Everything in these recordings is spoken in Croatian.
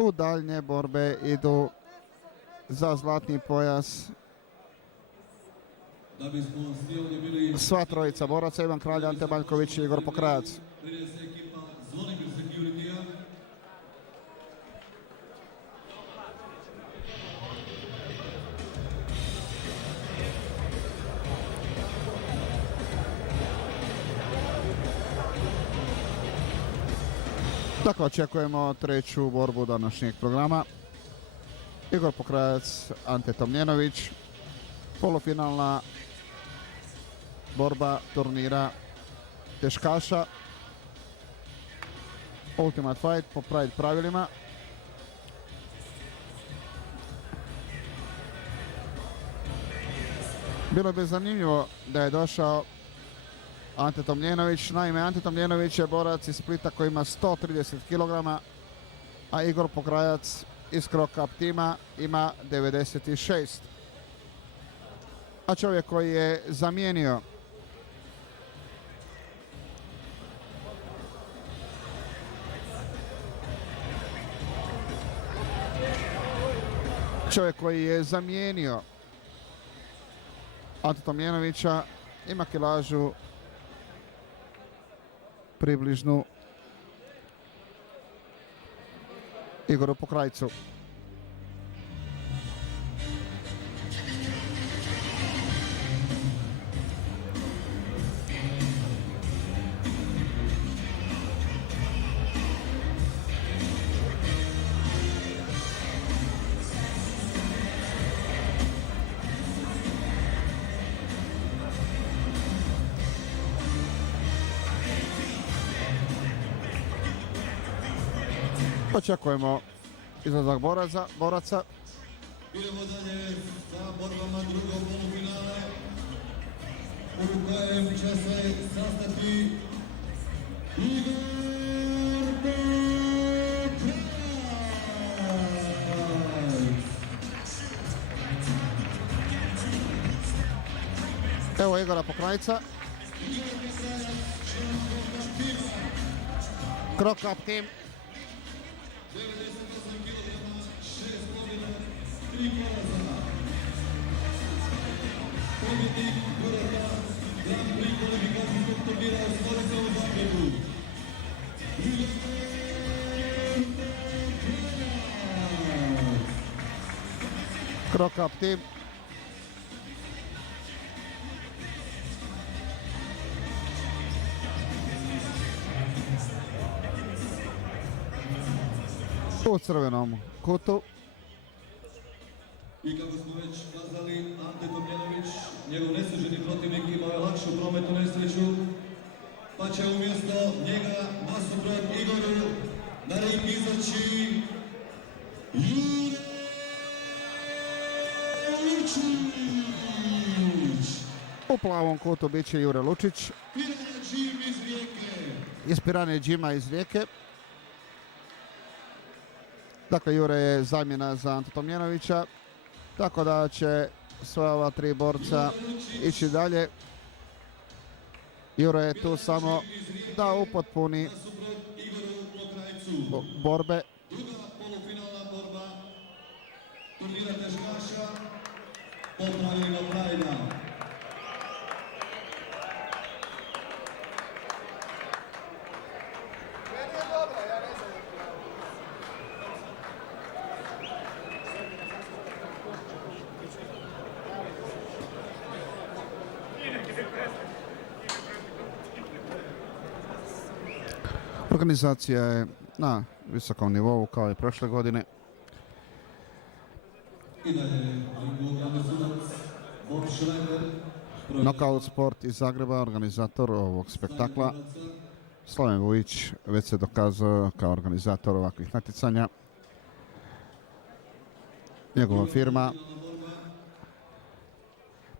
U daljnje borbe idu za zlatni pojas sva trojica boraca, Ivan Kralj, Ante Baljković i Igor Pokrajac. Dakle, očekujemo treću borbu današnjeg programa. Igor Pokrajac, Ante Tomljenović, polufinalna borba turnira teškaša Ultimate Fight po Pride pravilima. Bilo bi zanimljivo da je došao Ante Tomljenović. Naime, Ante Tomljenović je borac iz Splita koji ima 130 kg, a Igor Pokrajac iz Krok Up tima ima 96. A čovjek koji je zamijenio Ante Tomljenovića ima kilažu približnu Igoru Pokrajcu. Očekujemo izlazak boraca. Idemo dalje sa borbama drugog polufinale u kojem će se sastati Igor Pokrajac. Evo Igora Pokrajca. Krok Up tim. 98 kg, 6 pobjeda, 3 poraza. Pobjednik Gorata, Grand Prix kvalifikacijskog turnira Osmorica u Zagrebu. Krok Up tim. U crvenom kutu. I kako smo već kazali, Ante Tomljenović, njegov nesuženi protivnik, imao je lakšu prometnu nesreću, pa će umjesto njega nasuprot Igoru na ring izaći Jure Lučić. U plavom kutu bit će Jure Lučić. Piranje Džim iz Rijeke. Iz Piranje Džima iz Rijeke. Dakle, Jure je zamjena za Ante Tomljenovića, tako da će sva ova tri borca ići dalje. Jure je tu samo da upotpuni borbe. Druga polufinalna borba turnira teškaša po pravilima Prajda. Organizacija je na visokom nivou kao i prošle godine. I dalje, glavni sudac Bob Schreiber. Knockout Sport iz Zagreba, organizator ovog spektakla. Slaven Vujić već se dokazao kao organizator ovakvih natjecanja. Njegova firma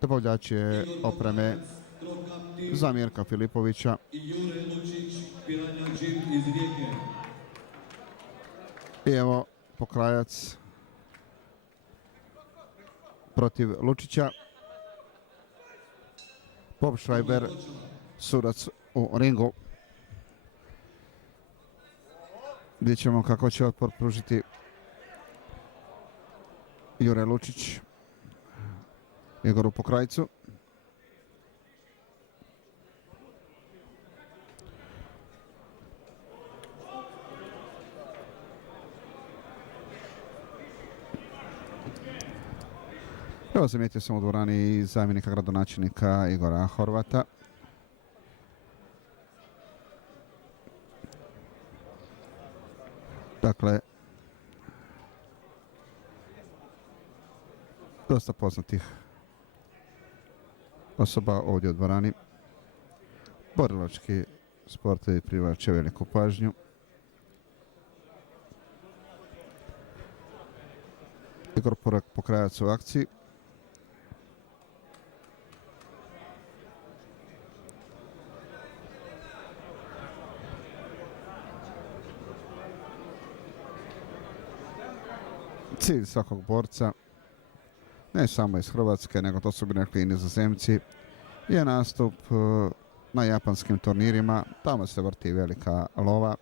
dobavljač je opreme za Mirka Filipovića. I Jure Lučić, Piranja Džim iz Rijeke. I evo Pokrajac protiv Lučića. Bob Schreiber, sudac u ringu. Vidjet ćemo kako će otpor pružiti Jure Lučić Igoru Pokrajcu. Evo, zamijetio sam u dvorani i zamjenika gradonačelnika Igora Horvata. Dakle, dosta poznatih osoba ovdje u dvorani. Borilački sportovi privlače veliku pažnju. Igor Pokrajac u akciji. Cilj svakog borca, ne samo iz Hrvatske, nego to su bi rekli i nizozemci, je nastup na japanskim turnirima. Tamo se vrti velika lova.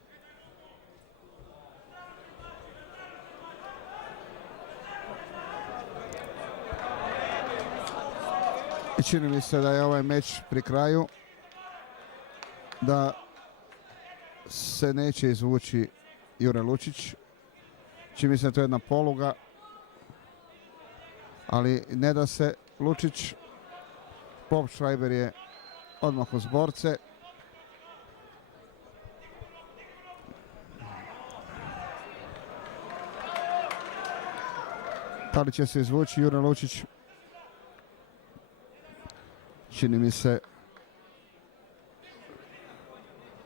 I čini mi se da je ovaj meč pri kraju, da se neće izvući Jure Lučić. Čini mi se da to je jedna poluga, ali ne da se Lučić. Bob Schreiber je odmah uz borce. Da li će se izvući Jure Lučić? Čini mi se.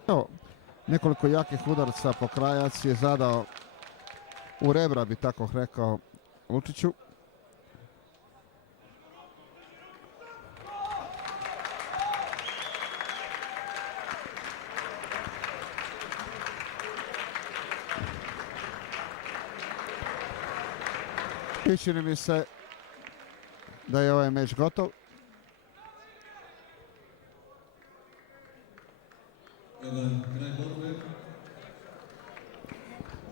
Evo, nekoliko jakih udarca Pokrajac je zadao u rebra, bi tako rekao, Lučiću. I čini mi se da je ovaj meč gotov. Kraj borbe.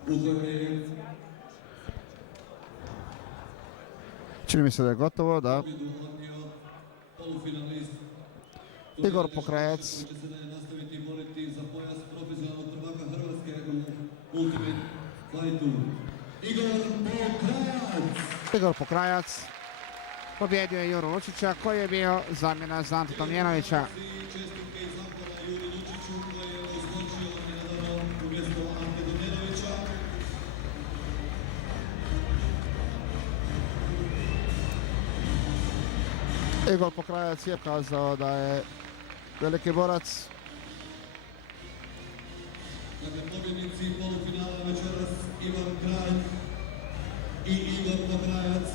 Uzorni. Čini mi se da je gotovo, da. Igor Pokrajac. Će se dalje nastaviti boriti za pojas profesionalnog prvaka Hrvatske u Ultimate Fightu. Igor Pokrajac pobjedio je Juru Lučića, koji je bio zamjena za Ante Tomljenovića. Čestitke iz Zampora Juri Lučiću koji je uskočio nedavno umjesto Ante Tomljenovića. Igor Pokrajac je kazao da je veliki borac. Dakle, pobjednici polufinala večeras Ivan Kralj i Igor Pokrajac.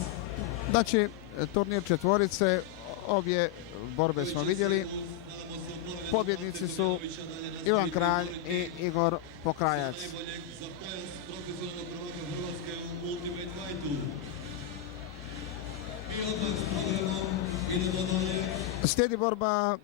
Znači, turnir četvorice, obje borbe smo vidjeli. Pobjednici su Ivan Kralj i Igor Pokrajac. Najboljeg za pojas profesionalnog prvaka Hrvatske u Ultimate Fightu. Mi odmah s programom idemo dalje. Slijedi borba